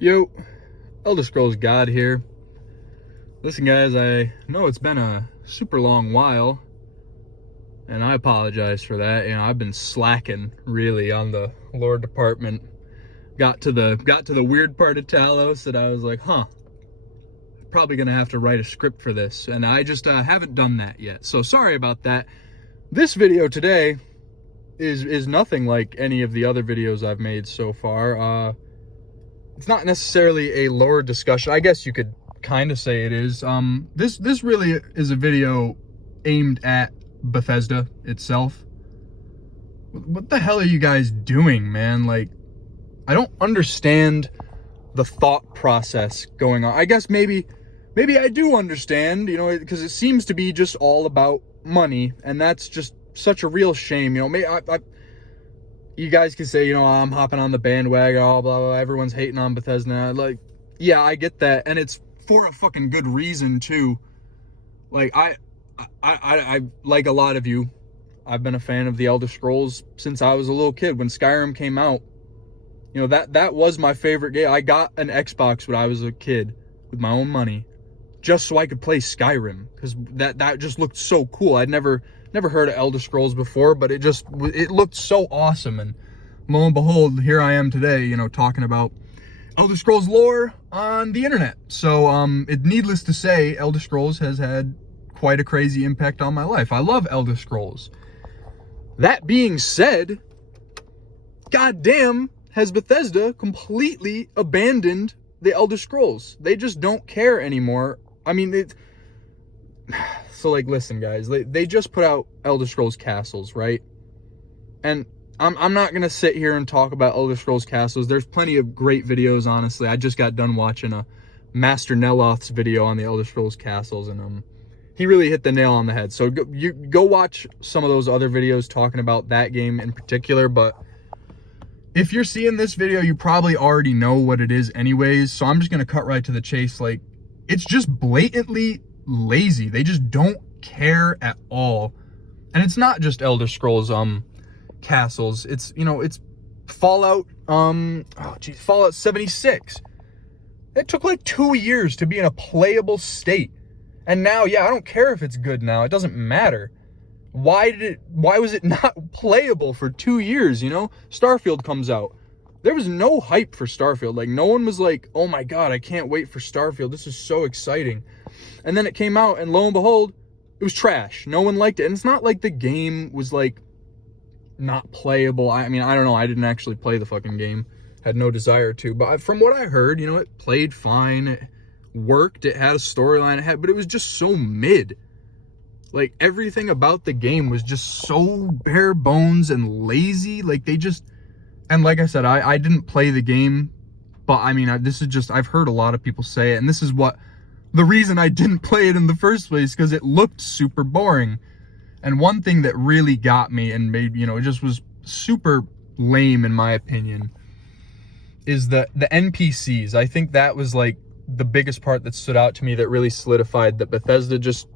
Yo, Elder Scrolls God here. Listen, guys, I know it's been a super long while, and I apologize for that. I've been slacking really on the lore department. Got to the weird part of Talos that I was like, probably gonna have to write a script for this, and I just haven't done that yet. So sorry about that. This video today is nothing like any of the other videos I've made so far. It's not necessarily a lore discussion. I guess you could kind of say it is. This really is a video aimed at Bethesda itself. What the hell are you guys doing, man? Like, I don't understand the thought process going on. I guess maybe I do understand, because it seems to be just all about money, and that's just such a real shame. You guys can say, I'm hopping on the bandwagon, blah, blah, blah, everyone's hating on Bethesda. Like, yeah, I get that, and it's for a fucking good reason, too. Like, I like a lot of you, I've been a fan of the Elder Scrolls since I was a little kid. When Skyrim came out, that was my favorite game. I got an Xbox when I was a kid with my own money, just so I could play Skyrim, because that just looked so cool. I'd never heard of Elder Scrolls before, but it looked so awesome. And lo and behold, here I am today, talking about Elder Scrolls lore on the internet. So, needless to say, Elder Scrolls has had quite a crazy impact on my life. I love Elder Scrolls. That being said, goddamn, has Bethesda completely abandoned the Elder Scrolls. They just don't care anymore. I mean, so, like, listen, guys, they just put out Elder Scrolls Castles, right? And I'm not going to sit here and talk about Elder Scrolls Castles. There's plenty of great videos, honestly. I just got done watching a Master Neloth's video on the Elder Scrolls Castles, and he really hit the nail on the head. So go watch some of those other videos talking about that game in particular. But if you're seeing this video, you probably already know what it is anyways. So I'm just going to cut right to the chase. Like, it's just blatantly lazy. They just don't care at all. And it's not just Elder Scrolls Castles. It's it's Fallout Fallout 76. It took like 2 years to be in a playable state. And now, yeah, I don't care if it's good now. It doesn't matter. Why was it not playable for 2 years, Starfield comes out. There was no hype for Starfield. Like, no one was like, oh my God, I can't wait for Starfield. This is so exciting. And then it came out, and lo and behold, it was trash. No one liked it. And it's not like the game was, like, not playable. I mean, I don't know. I didn't actually play the fucking game. Had no desire to. But from what I heard, it played fine. It worked. It had a storyline. But it was just so mid. Like, everything about the game was just so bare bones and lazy. Like, they just... And like I said, I didn't play the game, but I mean, this is just, I've heard a lot of people say it, and this is the reason I didn't play it in the first place, because it looked super boring. And one thing that really got me and made, it just was super lame in my opinion, is the NPCs. I think that was like the biggest part that stood out to me, that really solidified that Bethesda just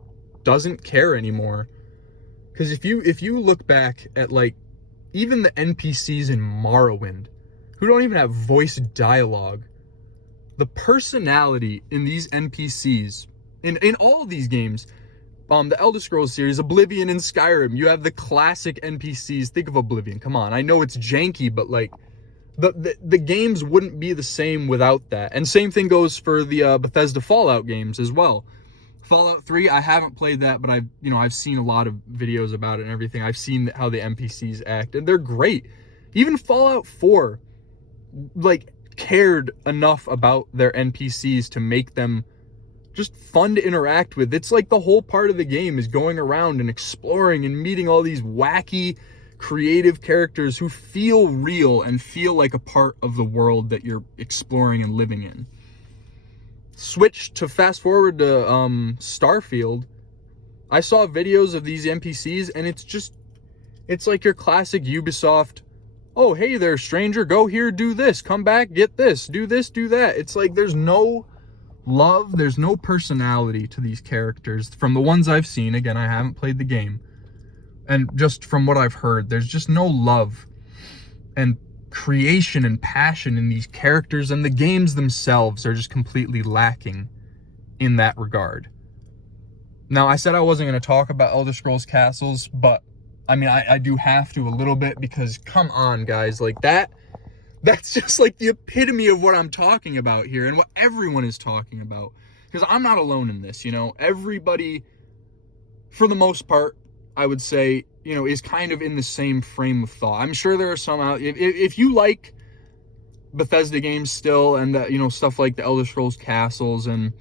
doesn't care anymore. Because if you look back at, like, even the NPCs in Morrowind, who don't even have voice dialogue, the personality in these NPCs, in all of these games, the Elder Scrolls series, Oblivion and Skyrim, you have the classic NPCs. Think of Oblivion. Come on. I know it's janky, but, like, the games wouldn't be the same without that. And same thing goes for the Bethesda Fallout games as well. Fallout 3, I haven't played that, but I've seen a lot of videos about it and everything. I've seen how the NPCs act, and they're great. Even Fallout 4, like, cared enough about their NPCs to make them just fun to interact with. It's like the whole part of the game is going around and exploring and meeting all these wacky, creative characters who feel real and feel like a part of the world that you're exploring and living in. Fast forward to Starfield, I saw videos of these NPCs, and it's like your classic Ubisoft, oh, hey there, stranger, go here, do this, come back, get this, do that. It's like there's no love, there's no personality to these characters. From the ones I've seen, again, I haven't played the game, and just from what I've heard, there's just no love. And creation and passion in these characters, and the games themselves are just completely lacking in that regard. Now, I said I wasn't going to talk about Elder Scrolls Castles, but I mean, I do have to a little bit, because come on, guys, like that's just like the epitome of what I'm talking about here and what everyone is talking about. Because I'm not alone in this, you know. Everybody, for the most part, I would say, you know, is kind of in the same frame of thought. I'm sure there are some out. If you like Bethesda games still, and you know, stuff like the Elder Scrolls Castles and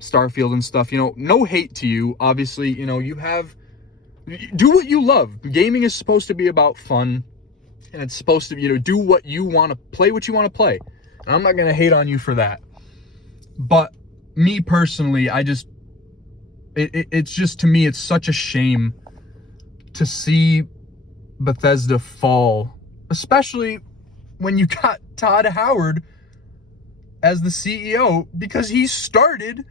Starfield and stuff, you know, no hate to you. Obviously, you know, do what you love. Gaming is supposed to be about fun, and it's supposed to, you know, do what you want to play, what you want to play. And I'm not going to hate on you for that. But me personally, it's just, to me, it's such a shame to see Bethesda fall, especially when you got Todd Howard as the CEO, because he started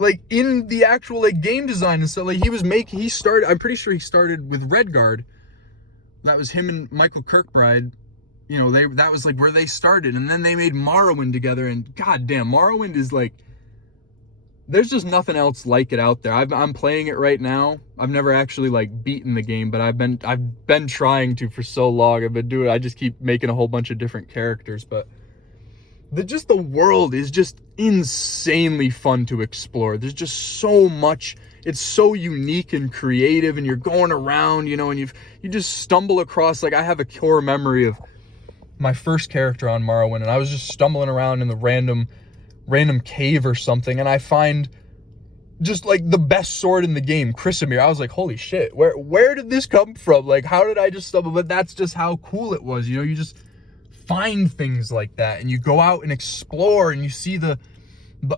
like in the actual like game design and stuff. Like I'm pretty sure he started with Redguard. That was him and Michael Kirkbride. You know, that was like where they started, and then they made Morrowind together, and goddamn, Morrowind is like, there's just nothing else like it out there. I'm playing it right now. I've never actually like beaten the game, but I've been trying to for so long. I've been doing. I just keep making a whole bunch of different characters, but the world is just insanely fun to explore. There's just so much. It's so unique and creative, and you're going around, you know, and you just stumble across. Like, I have a core memory of my first character on Morrowind, and I was just stumbling around in the random cave or something, and I find just like the best sword in the game, Chrysamir. I was like, holy shit, where did this come from? Like, how did I just stumble? But that's just how cool it was, you know. You just find things like that, and you go out and explore, and you see the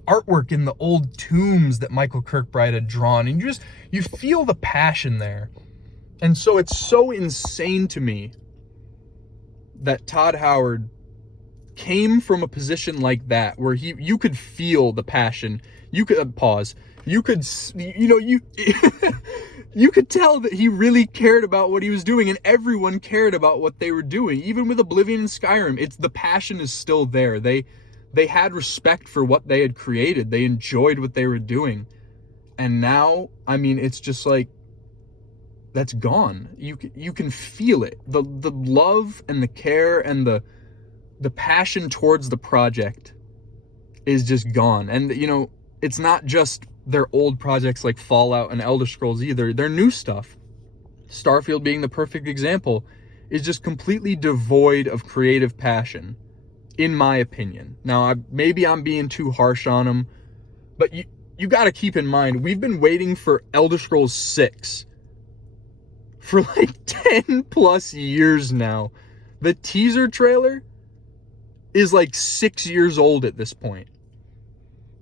artwork in the old tombs that Michael Kirkbride had drawn, and you feel the passion there. And so it's so insane to me that Todd Howard came from a position like that, where you could feel the passion. You could pause. You could, you know, you could tell that he really cared about what he was doing, and everyone cared about what they were doing. Even with Oblivion and Skyrim, the passion is still there. They had respect for what they had created. They enjoyed what they were doing. And now, I mean, it's just like, that's gone. You can feel it. The love and the care and the passion towards the project is just gone. And, you know, it's not just their old projects like Fallout and Elder Scrolls either. Their new stuff, Starfield being the perfect example, is just completely devoid of creative passion, in my opinion. Now, maybe I'm being too harsh on them, but you got to keep in mind, we've been waiting for Elder Scrolls 6 for like 10 plus years now. The teaser trailer is like 6 years old at this point.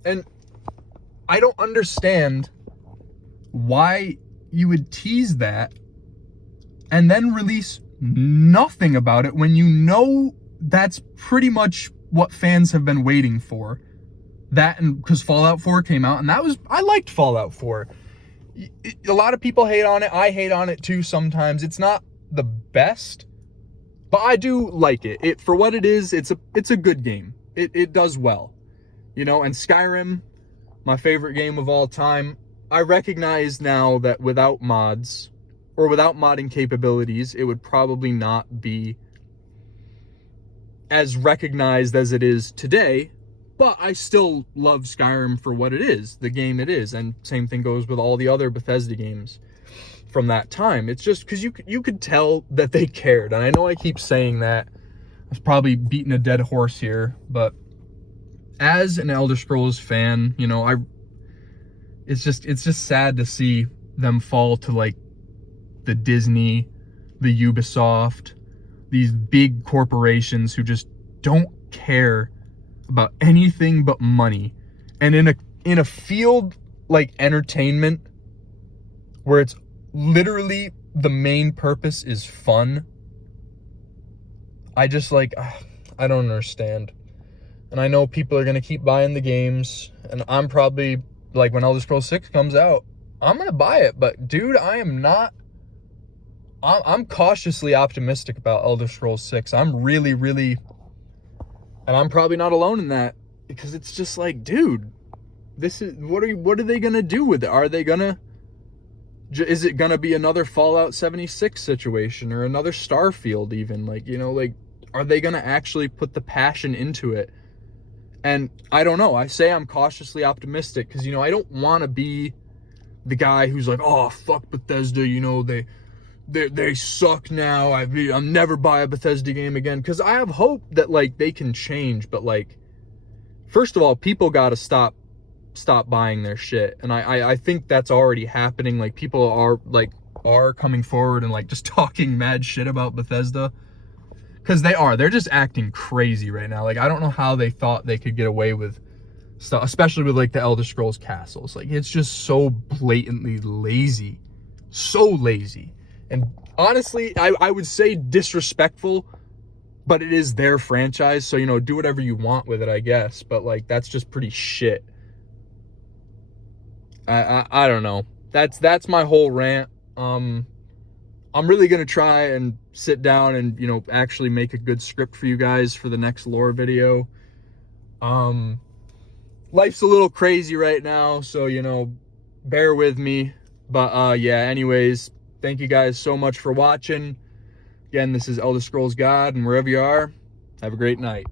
And I don't understand why you would tease that and then release nothing about it when you know that's pretty much what fans have been waiting for. That, and because Fallout 4 came out, and I liked Fallout 4. A lot of people hate on it. I hate on it too sometimes. It's not the best, but I do like it. For what it is, it's a good game. It does well, you know. And Skyrim, my favorite game of all time. I recognize now that without mods, or without modding capabilities, it would probably not be as recognized as it is today. But I still love Skyrim for what it is, the game it is. And same thing goes with all the other Bethesda games from that time. It's just because you could tell that they cared. And I know I keep saying that. I was probably beating a dead horse here. But as an Elder Scrolls fan, you know, it's just sad to see them fall to like the Disney, the Ubisoft, these big corporations who just don't care about anything but money. And in a field like entertainment, where it's literally the main purpose is fun, I just like, I don't understand. And I know people are gonna keep buying the games, and I'm probably like, when Elder Scrolls 6 comes out, I'm gonna buy it. But dude, I'm not I'm cautiously optimistic about Elder Scrolls 6. I'm really, really, and I'm probably not alone in that, because it's just like, dude, this is, what are they gonna do with it? Are they gonna, is it gonna be another Fallout 76 situation, or another Starfield even? Like, you know, like, are they gonna actually put the passion into it? And I don't know. I say I'm cautiously optimistic because, you know, I don't want to be the guy who's like, oh, fuck Bethesda, you know, they suck now. I'm never buy a Bethesda game again, because I have hope that, like, they can change. But, like, first of all, people got to stop buying their shit, and I think that's already happening. Like, people are coming forward and, like, just talking mad shit about Bethesda, because they're just acting crazy right now. Like, I don't know how they thought they could get away with stuff, especially with, like, the Elder Scrolls castles. Like, it's just so blatantly lazy, so lazy. And honestly, I would say disrespectful, but it is their franchise, so, you know, do whatever you want with it, I guess. But, like, that's just pretty shit. I don't know. That's my whole rant. I'm really gonna try and sit down and, you know, actually make a good script for you guys for the next lore video. Life's a little crazy right now, so, you know, bear with me. But yeah, anyways, thank you guys so much for watching. Again, this is Elder Scrolls God, and wherever you are, have a great night.